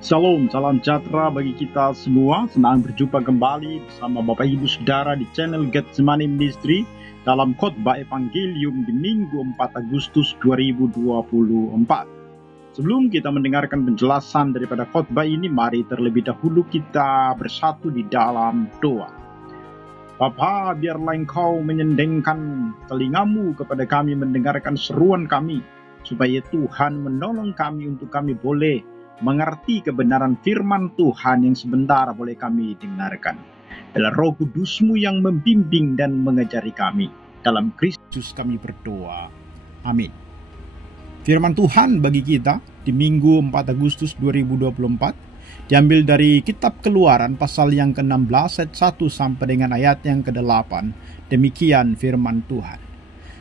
Shalom, salam sejahtera bagi kita semua. Senang berjumpa kembali bersama Bapak Ibu Saudara di channel Getsemani Ministry dalam khotbah Evangelium di Minggu 4 Agustus 2024. Sebelum kita mendengarkan penjelasan daripada khotbah ini, mari terlebih dahulu kita bersatu di dalam doa. Bapa, biarlah Engkau menyendengkan telingamu kepada kami mendengarkan seruan kami, supaya Tuhan menolong kami untuk kami boleh mengerti kebenaran firman Tuhan yang sebentar boleh kami dengarkan. Adalah Roh Kudus-Mu yang membimbing dan mengajari kami. Dalam Kristus kami berdoa. Amin. Firman Tuhan bagi kita di Minggu 4 Agustus 2024 diambil dari Kitab Keluaran pasal yang ke-16 ayat 1 sampai dengan ayat yang ke-8. Demikian firman Tuhan.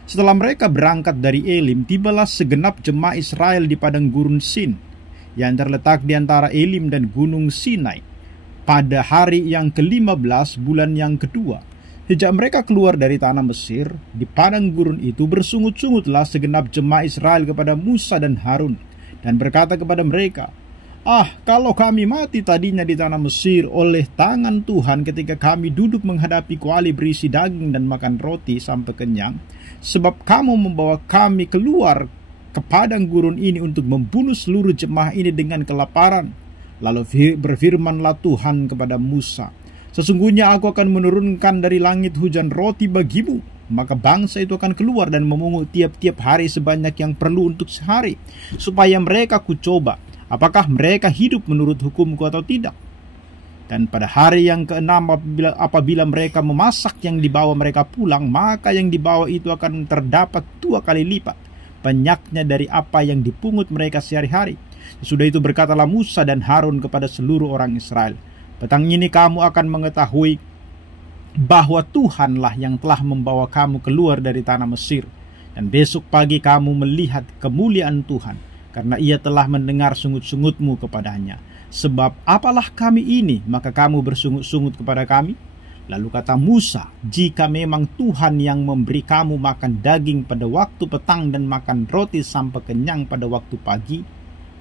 Setelah mereka berangkat dari Elim, tibalah segenap jemaah Israel di padang gurun Sin yang terletak di antara Elim dan Gunung Sinai pada hari yang ke-15 bulan yang kedua. Sejak mereka keluar dari tanah Mesir, di padang gurun itu bersungut-sungutlah segenap jemaah Israel kepada Musa dan Harun, dan berkata kepada mereka, kalau kami mati tadinya di tanah Mesir oleh tangan Tuhan ketika kami duduk menghadapi kuali berisi daging dan makan roti sampai kenyang, sebab kamu membawa kami keluar ke padang gurun ini untuk membunuh seluruh jemaah ini dengan kelaparan. Lalu berfirmanlah Tuhan kepada Musa, sesungguhnya aku akan menurunkan dari langit hujan roti bagimu, maka bangsa itu akan keluar dan memungut tiap-tiap hari sebanyak yang perlu untuk sehari, supaya mereka kucoba apakah mereka hidup menurut hukumku atau tidak. Dan pada hari yang ke-6 apabila mereka memasak yang dibawa mereka pulang, maka yang dibawa itu akan terdapat 2 kali lipat banyaknya dari apa yang dipungut mereka sehari-hari. Sesudah itu berkatalah Musa dan Harun kepada seluruh orang Israel, petang ini kamu akan mengetahui bahwa Tuhanlah yang telah membawa kamu keluar dari tanah Mesir. Dan besok pagi kamu melihat kemuliaan Tuhan, karena ia telah mendengar sungut-sungutmu kepadanya. Sebab apalah kami ini, maka kamu bersungut-sungut kepada kami? Lalu kata Musa, jika memang Tuhan yang memberi kamu makan daging pada waktu petang dan makan roti sampai kenyang pada waktu pagi,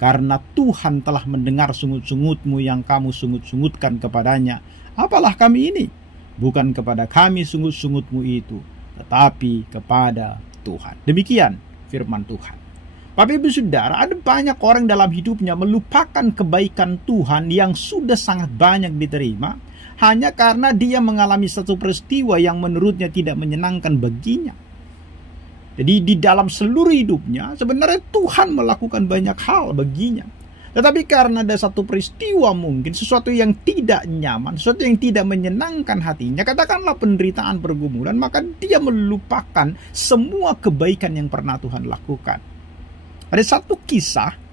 karena Tuhan telah mendengar sungut-sungutmu yang kamu sungut-sungutkan kepadanya, apalah kami ini? Bukan kepada kami sungut-sungutmu itu, tetapi kepada Tuhan. Demikian firman Tuhan. Bapak Ibu Saudara, ada banyak orang dalam hidupnya melupakan kebaikan Tuhan yang sudah sangat banyak diterima, hanya karena dia mengalami satu peristiwa yang menurutnya tidak menyenangkan baginya. Jadi di dalam seluruh hidupnya sebenarnya Tuhan melakukan banyak hal baginya. Tetapi karena ada satu peristiwa, mungkin sesuatu yang tidak nyaman, sesuatu yang tidak menyenangkan hatinya, katakanlah penderitaan, pergumulan, maka dia melupakan semua kebaikan yang pernah Tuhan lakukan. Ada satu kisah,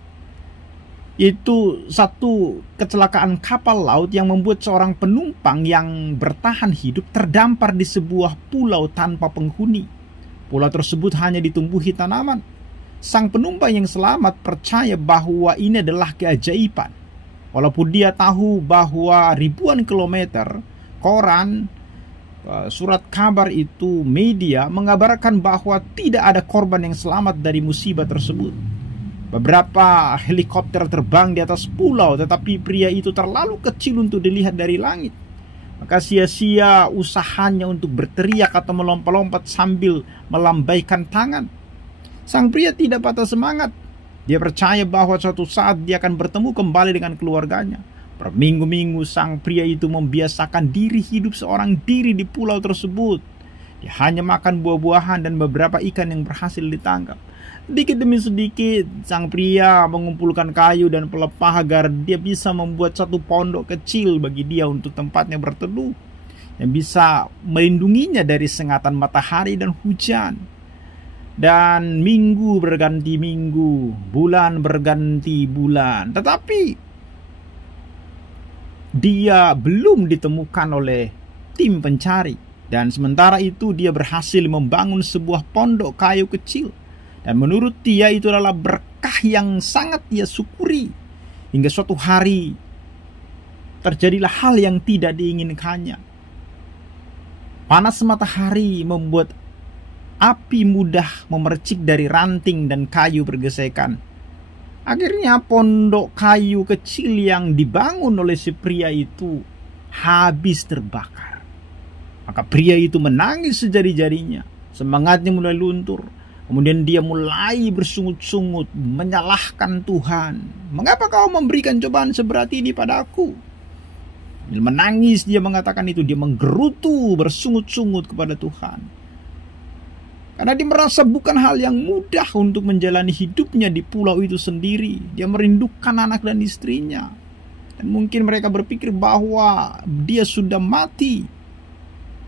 yaitu satu kecelakaan kapal laut yang membuat seorang penumpang yang bertahan hidup terdampar di sebuah pulau tanpa penghuni. Pulau tersebut hanya ditumbuhi tanaman. Sang penumpang yang selamat percaya bahwa ini adalah keajaiban. Walaupun dia tahu bahwa ribuan kilometer, koran, surat kabar itu, media mengabarkan bahwa tidak ada korban yang selamat dari musibah tersebut. Beberapa helikopter terbang di atas pulau, tetapi pria itu terlalu kecil untuk dilihat dari langit. Maka sia-sia usahanya untuk berteriak atau melompat-lompat sambil melambaikan tangan. Sang pria tidak patah semangat. Dia percaya bahwa suatu saat dia akan bertemu kembali dengan keluarganya. Berminggu-minggu sang pria itu membiasakan diri hidup seorang diri di pulau tersebut. Dia hanya makan buah-buahan dan beberapa ikan yang berhasil ditangkap. Sedikit demi sedikit sang pria mengumpulkan kayu dan pelepah agar dia bisa membuat satu pondok kecil bagi dia untuk tempatnya berteduh, yang bisa melindunginya dari sengatan matahari dan hujan. Dan minggu berganti minggu, bulan berganti bulan, tetapi dia belum ditemukan oleh tim pencari. Dan sementara itu dia berhasil membangun sebuah pondok kayu kecil. Dan menurut dia itu adalah berkah yang sangat dia syukuri. Hingga suatu hari terjadilah hal yang tidak diinginkannya. Panas matahari membuat api mudah memercik dari ranting dan kayu bergesekan. Akhirnya pondok kayu kecil yang dibangun oleh si pria itu habis terbakar. Maka pria itu menangis sejari-jarinya. Semangatnya mulai luntur. Kemudian dia mulai bersungut-sungut menyalahkan Tuhan. Mengapa kau memberikan cobaan seberat ini padaku? Dia menangis, dia mengatakan itu. Dia menggerutu, bersungut-sungut kepada Tuhan. Karena dia merasa bukan hal yang mudah untuk menjalani hidupnya di pulau itu sendiri. Dia merindukan anak dan istrinya. Dan mungkin mereka berpikir bahwa dia sudah mati.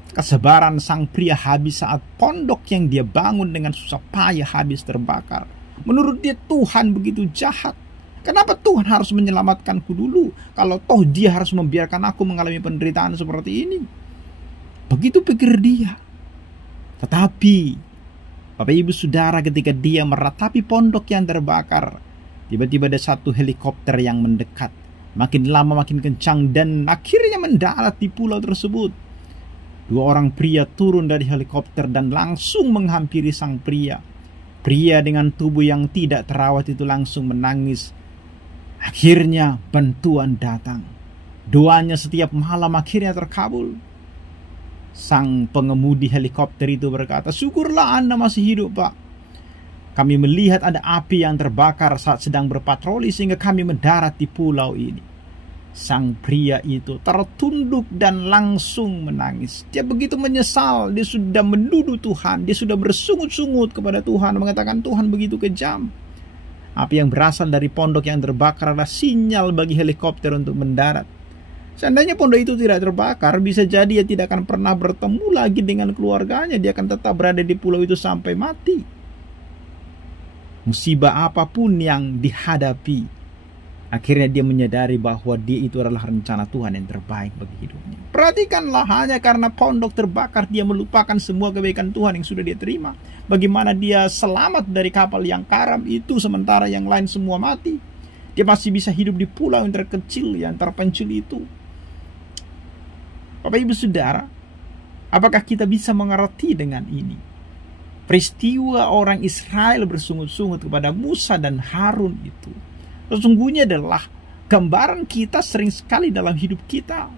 Kesabaran sang pria habis saat pondok yang dia bangun dengan susah payah habis terbakar. Menurut dia Tuhan begitu jahat. Kenapa Tuhan harus menyelamatkanku dulu? Kalau toh dia harus membiarkan aku mengalami penderitaan seperti ini. Begitu pikir dia. Tetapi Bapak Ibu Saudara, ketika dia meratapi pondok yang terbakar, tiba-tiba ada satu helikopter yang mendekat. Makin lama makin kencang dan akhirnya mendarat di pulau tersebut. Dua orang pria turun dari helikopter dan langsung menghampiri sang pria. Pria dengan tubuh yang tidak terawat itu langsung menangis. Akhirnya bantuan datang. Doanya setiap malam akhirnya terkabul. Sang pengemudi helikopter itu berkata, syukurlah Anda masih hidup, Pak. Kami melihat ada api yang terbakar saat sedang berpatroli sehingga kami mendarat di pulau ini. Sang pria itu tertunduk dan langsung menangis. Dia begitu menyesal, dia sudah menuduh Tuhan, dia sudah bersungut-sungut kepada Tuhan, mengatakan Tuhan begitu kejam. Api yang berasal dari pondok yang terbakar adalah sinyal bagi helikopter untuk mendarat. Seandainya pondok itu tidak terbakar, bisa jadi dia tidak akan pernah bertemu lagi dengan keluarganya. Dia akan tetap berada di pulau itu sampai mati. Musibah apapun yang dihadapi, akhirnya dia menyadari bahwa dia itu adalah rencana Tuhan yang terbaik bagi hidupnya. Perhatikanlah, hanya karena pondok terbakar, dia melupakan semua kebaikan Tuhan yang sudah dia terima. Bagaimana dia selamat dari kapal yang karam itu, sementara yang lain semua mati. Dia masih bisa hidup di pulau yang terkecil, yang terpencil itu. Bapak Ibu Saudara, apakah kita bisa mengerti dengan ini? Peristiwa orang Israel bersungut-sungut kepada Musa dan Harun itu sesungguhnya adalah gambaran kita sering sekali dalam hidup kita.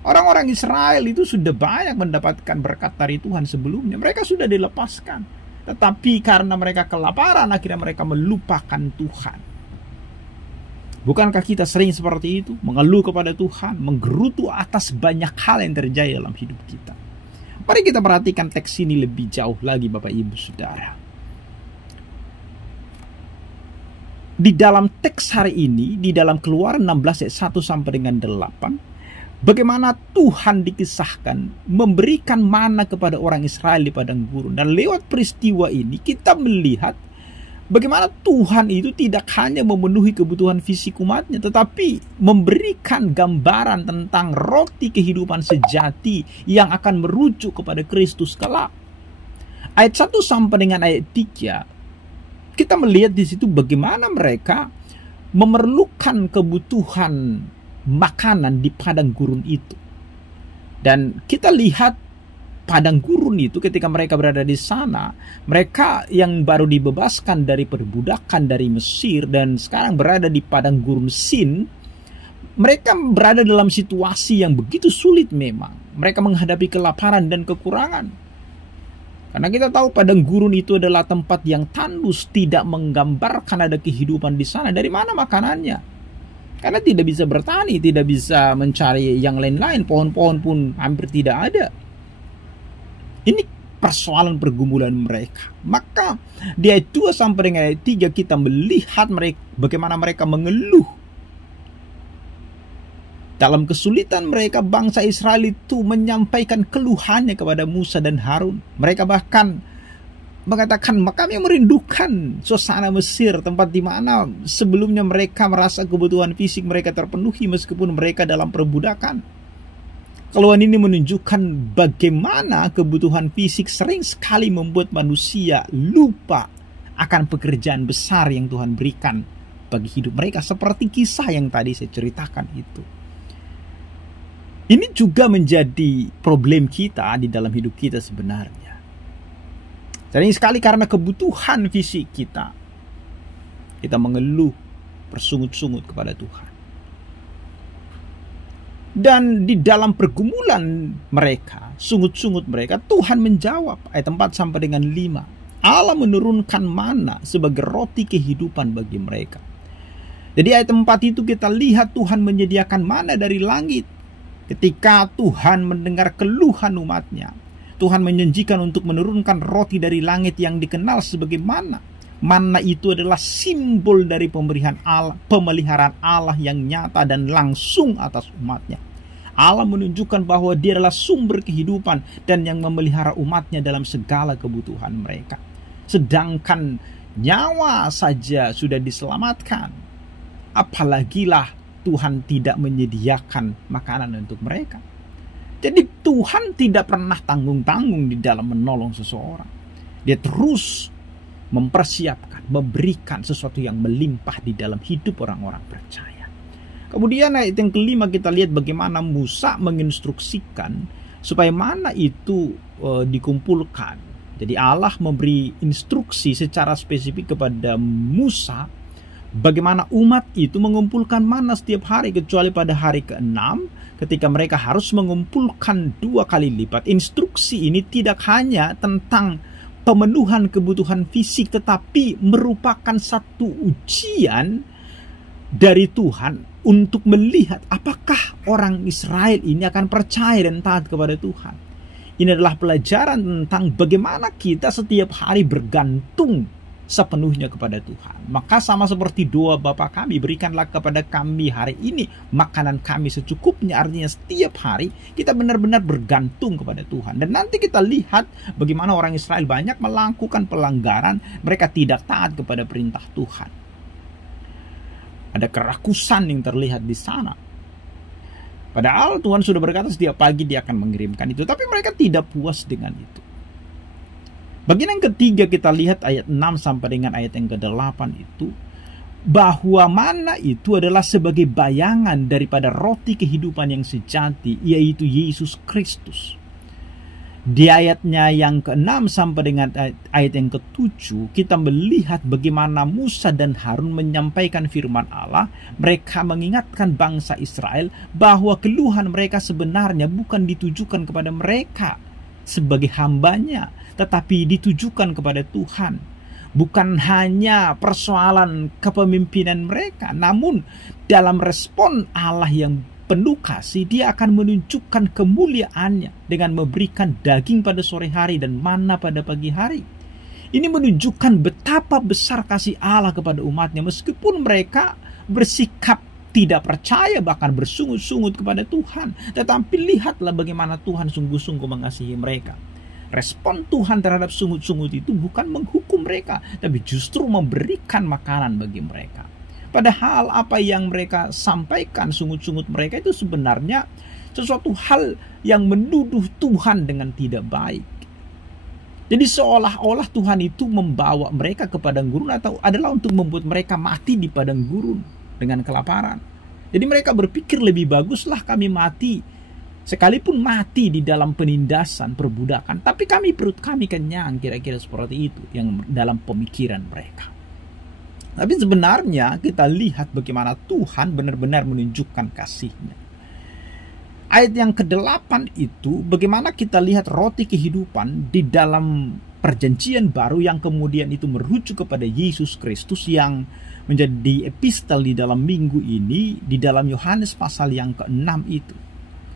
Orang-orang Israel itu sudah banyak mendapatkan berkat dari Tuhan sebelumnya. Mereka sudah dilepaskan. Tetapi karena mereka kelaparan, akhirnya mereka melupakan Tuhan. Bukankah kita sering seperti itu? Mengeluh kepada Tuhan, menggerutu atas banyak hal yang terjadi dalam hidup kita. Mari kita perhatikan teks ini lebih jauh lagi, Bapak Ibu Saudara. Di dalam teks hari ini, di dalam Keluaran 16 ayat 1 sampai dengan 8, bagaimana Tuhan dikisahkan memberikan mana kepada orang Israel di padang gurun. Dan lewat peristiwa ini kita melihat bagaimana Tuhan itu tidak hanya memenuhi kebutuhan fisik umatnya, tetapi memberikan gambaran tentang roti kehidupan sejati yang akan merujuk kepada Kristus kelak. Ayat 1 sampai dengan ayat 3, kita melihat di situ bagaimana mereka memerlukan kebutuhan makanan di padang gurun itu. Dan kita lihat padang gurun itu ketika mereka berada di sana, mereka yang baru dibebaskan dari perbudakan dari Mesir dan sekarang berada di padang gurun Sin, mereka berada dalam situasi yang begitu sulit memang. Mereka menghadapi kelaparan dan kekurangan. Karena kita tahu padang gurun itu adalah tempat yang tandus, tidak menggambarkan ada kehidupan di sana. Dari mana makanannya? Karena tidak bisa bertani, tidak bisa mencari yang lain-lain, pohon-pohon pun hampir tidak ada. Ini persoalan pergumulan mereka. Maka di ayat 2 sampai dengan ayat 3 kita melihat mereka, bagaimana mereka mengeluh. Dalam kesulitan mereka, bangsa Israel itu menyampaikan keluhannya kepada Musa dan Harun. Mereka bahkan mengatakan, kami merindukan suasana Mesir, tempat di mana sebelumnya mereka merasa kebutuhan fisik mereka terpenuhi meskipun mereka dalam perbudakan. Keluhan ini menunjukkan bagaimana kebutuhan fisik sering sekali membuat manusia lupa akan pekerjaan besar yang Tuhan berikan bagi hidup mereka. Seperti kisah yang tadi saya ceritakan itu. Ini juga menjadi problem kita di dalam hidup kita sebenarnya. Sering sekali karena kebutuhan fisik kita mengeluh, bersungut-sungut kepada Tuhan. Dan di dalam pergumulan mereka, sungut-sungut mereka, Tuhan menjawab. Ayat 4 sampai dengan 5. Allah menurunkan mana sebagai roti kehidupan bagi mereka. Jadi ayat 4 itu kita lihat Tuhan menyediakan mana dari langit. Ketika Tuhan mendengar keluhan umatnya, Tuhan menjanjikan untuk menurunkan roti dari langit yang dikenal sebagai mana. Mana itu adalah simbol dari pemeliharaan Allah yang nyata dan langsung atas umatnya. Allah menunjukkan bahwa Dia adalah sumber kehidupan dan yang memelihara umatnya dalam segala kebutuhan mereka. Sedangkan nyawa saja sudah diselamatkan, apalagilah Tuhan tidak menyediakan makanan untuk mereka. Jadi Tuhan tidak pernah tanggung-tanggung di dalam menolong seseorang. Dia terus mempersiapkan, memberikan sesuatu yang melimpah di dalam hidup orang-orang percaya. Kemudian ayat yang kelima kita lihat bagaimana Musa menginstruksikan supaya mana itu dikumpulkan. Jadi Allah memberi instruksi secara spesifik kepada Musa bagaimana umat itu mengumpulkan mana setiap hari, kecuali pada hari ke-6 ketika mereka harus mengumpulkan 2 kali lipat. Instruksi ini tidak hanya tentang pemenuhan kebutuhan fisik, tetapi merupakan satu ujian dari Tuhan untuk melihat apakah orang Israel ini akan percaya dan taat kepada Tuhan. Ini adalah pelajaran tentang bagaimana kita setiap hari bergantung sepenuhnya kepada Tuhan. Maka sama seperti doa Bapa kami, berikanlah kepada kami hari ini makanan kami secukupnya. Artinya setiap hari kita benar-benar bergantung kepada Tuhan. Dan nanti kita lihat bagaimana orang Israel banyak melakukan pelanggaran. Mereka tidak taat kepada perintah Tuhan. Ada kerakusan yang terlihat di sana. Padahal Tuhan sudah berkata setiap pagi Dia akan mengirimkan itu. Tapi mereka tidak puas dengan itu. Bagian yang ketiga kita lihat ayat 6 sampai dengan ayat yang ke-8 itu, bahwa mana itu adalah sebagai bayangan daripada roti kehidupan yang sejati, yaitu Yesus Kristus. Di ayatnya yang ke-6 sampai dengan ayat yang ke-7 kita melihat bagaimana Musa dan Harun menyampaikan firman Allah. Mereka mengingatkan bangsa Israel bahwa keluhan mereka sebenarnya bukan ditujukan kepada mereka sebagai hambanya, tetapi ditujukan kepada Tuhan. Bukan hanya persoalan kepemimpinan mereka, namun dalam respon Allah yang penuh kasih, Dia akan menunjukkan kemuliaannya dengan memberikan daging pada sore hari dan mana pada pagi hari. Ini menunjukkan betapa besar kasih Allah kepada umatnya, meskipun mereka bersikap tidak percaya, bahkan bersungut-sungut kepada Tuhan. Tetapi lihatlah bagaimana Tuhan sungguh-sungguh mengasihi mereka. Respon Tuhan terhadap sungut-sungut itu bukan menghukum mereka, tapi justru memberikan makanan bagi mereka. Padahal apa yang mereka sampaikan, sungut-sungut mereka itu sebenarnya sesuatu hal yang menuduh Tuhan dengan tidak baik. Jadi seolah-olah Tuhan itu membawa mereka ke padang gurun atau adalah untuk membuat mereka mati di padang gurun dengan kelaparan. Jadi mereka berpikir lebih baguslah kami mati, sekalipun mati di dalam penindasan, perbudakan, tapi perut kami kenyang, kira-kira seperti itu yang dalam pemikiran mereka. Tapi sebenarnya kita lihat bagaimana Tuhan benar-benar menunjukkan kasih-Nya. Ayat yang ke-8 itu bagaimana kita lihat roti kehidupan di dalam perjanjian baru yang kemudian itu merujuk kepada Yesus Kristus yang menjadi epistel di dalam minggu ini di dalam Yohanes pasal yang ke-6 itu.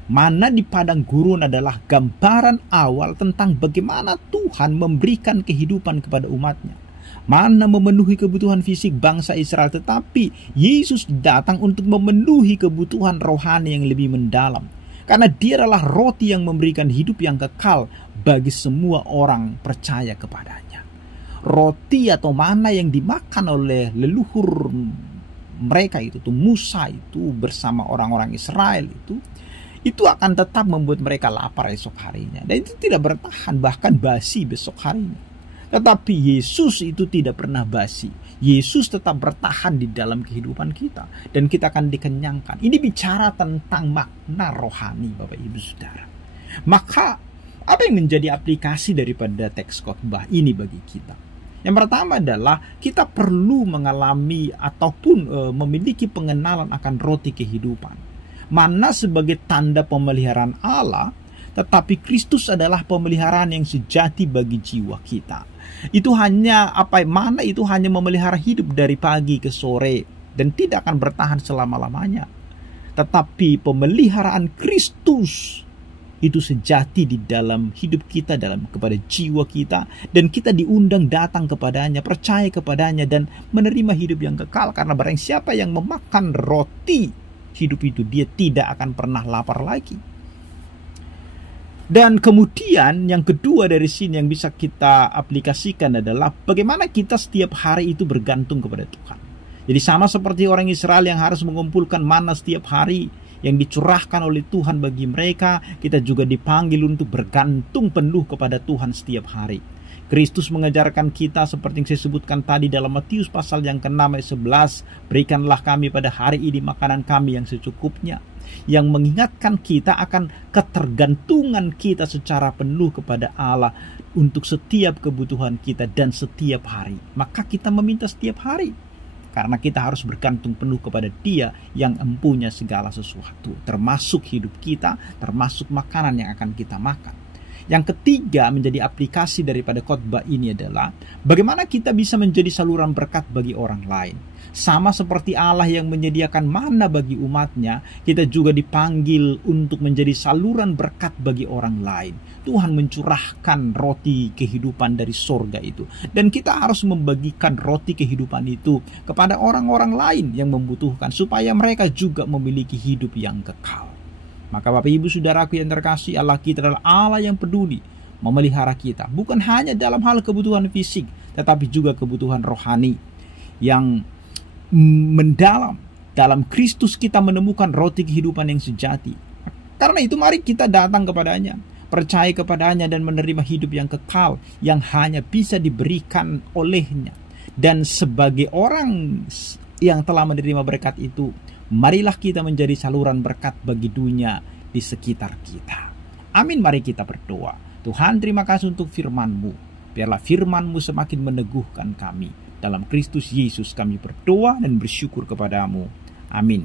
Mana di padang gurun adalah gambaran awal tentang bagaimana Tuhan memberikan kehidupan kepada umatnya. Mana memenuhi kebutuhan fisik bangsa Israel, tetapi Yesus datang untuk memenuhi kebutuhan rohani yang lebih mendalam. Karena Dia adalah roti yang memberikan hidup yang kekal bagi semua orang percaya kepadanya. Roti atau mana yang dimakan oleh leluhur mereka itu, Musa itu bersama orang-orang Israel itu akan tetap membuat mereka lapar esok harinya. Dan itu tidak bertahan, bahkan basi besok harinya. Tetapi Yesus itu tidak pernah basi. Yesus tetap bertahan di dalam kehidupan kita. Dan kita akan dikenyangkan. Ini bicara tentang makna rohani, Bapak Ibu Saudara. Maka apa yang menjadi aplikasi daripada teks khotbah ini bagi kita? Yang pertama adalah kita perlu mengalami ataupun memiliki pengenalan akan roti kehidupan. Mana sebagai tanda pemeliharaan Allah, tetapi Kristus adalah pemeliharaan yang sejati bagi jiwa kita. Itu hanya mana itu hanya memelihara hidup dari pagi ke sore dan tidak akan bertahan selama-lamanya. Tetapi pemeliharaan Kristus itu sejati di dalam hidup kita, kepada jiwa kita, dan kita diundang datang kepadanya, percaya kepadanya, dan menerima hidup yang kekal. Karena barang siapa yang memakan roti hidup itu, dia tidak akan pernah lapar lagi. Dan kemudian yang kedua dari sini yang bisa kita aplikasikan adalah bagaimana kita setiap hari itu bergantung kepada Tuhan. Jadi sama seperti orang Israel yang harus mengumpulkan mana setiap hari yang dicurahkan oleh Tuhan bagi mereka, kita juga dipanggil untuk bergantung penuh kepada Tuhan setiap hari. Kristus mengajarkan kita seperti yang saya sebutkan tadi dalam Matius pasal yang ke-6 ayat 11, berikanlah kami pada hari ini makanan kami yang secukupnya, yang mengingatkan kita akan ketergantungan kita secara penuh kepada Allah untuk setiap kebutuhan kita dan setiap hari. Maka kita meminta setiap hari, karena kita harus bergantung penuh kepada Dia yang empunya segala sesuatu, termasuk hidup kita, termasuk makanan yang akan kita makan. Yang ketiga menjadi aplikasi daripada khotbah ini adalah bagaimana kita bisa menjadi saluran berkat bagi orang lain. Sama seperti Allah yang menyediakan mana bagi umatnya, kita juga dipanggil untuk menjadi saluran berkat bagi orang lain. Tuhan mencurahkan roti kehidupan dari sorga itu, dan kita harus membagikan roti kehidupan itu kepada orang-orang lain yang membutuhkan, supaya mereka juga memiliki hidup yang kekal. Maka Bapak Ibu Saudaraku yang terkasih, Allah kita adalah Allah yang peduli memelihara kita, bukan hanya dalam hal kebutuhan fisik, tetapi juga kebutuhan rohani yang mendalam. Dalam Kristus kita menemukan roti kehidupan yang sejati. Karena itu mari kita datang kepadanya, percaya kepadanya, dan menerima hidup yang kekal yang hanya bisa diberikan olehnya. Dan sebagai orang yang telah menerima berkat itu, marilah kita menjadi saluran berkat bagi dunia di sekitar kita. Amin. Mari kita berdoa. Tuhan, terima kasih untuk firman-Mu. Biarlah firman-Mu semakin meneguhkan kami. Dalam Kristus Yesus kami berdoa dan bersyukur kepadamu. Amin.